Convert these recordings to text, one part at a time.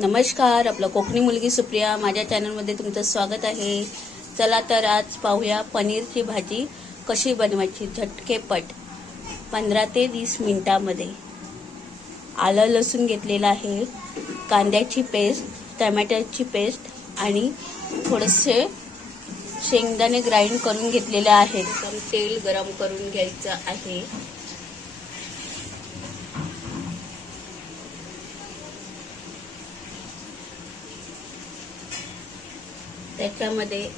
नमस्कार, आपलं कोकणी मुलगी सुप्रिया माझ्या चॅनलमध्ये तुमचं स्वागत आहे। चला तर आज पाहूया पनीरची भाजी कशी बनवायची झटकेपट 15 ते 20 मिनिटांमध्ये। आलं लसूण घेतलेलं आहे, कांद्याची पेस्ट, टोमॅटोची पेस्ट आणि थोडेसे शेंगदाणे ग्राइंड करून घेतलेले आहेत। तर तेल गरम करून घ्यायचं आहे। त्याच्यामध्ये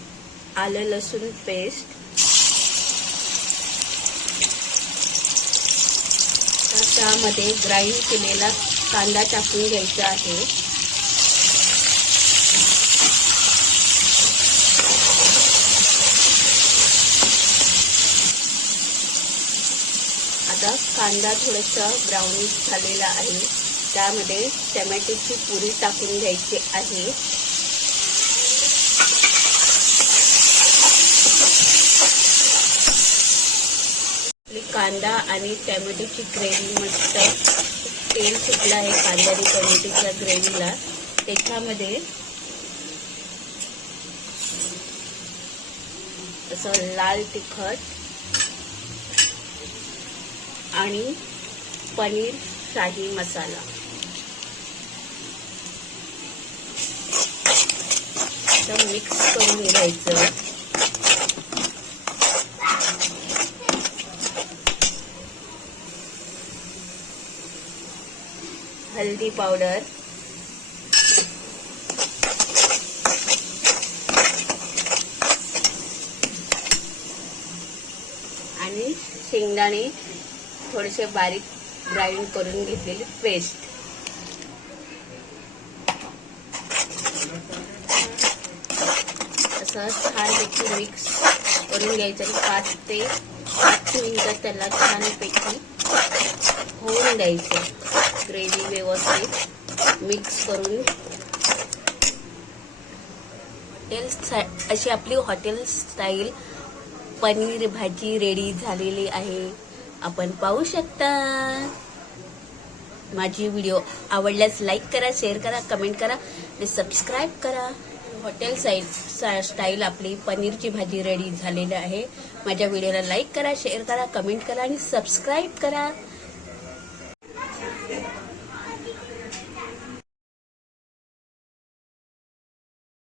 आलं लसूण पेस्ट, त्यामध्ये ग्राइंड केलेला कांदा टाकून घ्यायचा आहे। आता कांदा थोडासा ब्राउनिश झालेला आहे, त्यामध्ये टोमॅटोची प्युरी टाकून घ्यायची आहे। कांदा आणि टोमॅटोची ग्रेव्ही मस्त तेल सुटलं आहे कांदा आणि टोमॅटोच्या ग्रेव्हीला। त्याच्यामध्ये असं लाल तिखट आणि पनीर शाही मसाला मिक्स करून घ्यायचं। हल्दी पावडर, आणि शेंगदाणे थोडेसे बारीक ग्राइंड करून घेतलेली पेस्ट। असं छानपैकी मिक्स करून घ्यायचं आणि 5 ते 8 मिनिटं त्याला छानपैकी होऊन द्यायचं। ग्रेव्ही व्यवस्थित मिक्स करून अशी आपली हॉटेल स्टाईल पनीर भाजी रेडी झालेली आहे। आपण पाहू शकता। माझी व्हिडिओ आवडल्यास लाईक करा, शेअर करा, कमेंट करा आणि सबस्क्राईब करा। हॉटेल स्टाईल आपली पनीरची भाजी रेडी झालेली आहे। माझ्या व्हिडिओला लाईक करा, शेअर करा, कमेंट करा आणि सबस्क्राईब करा।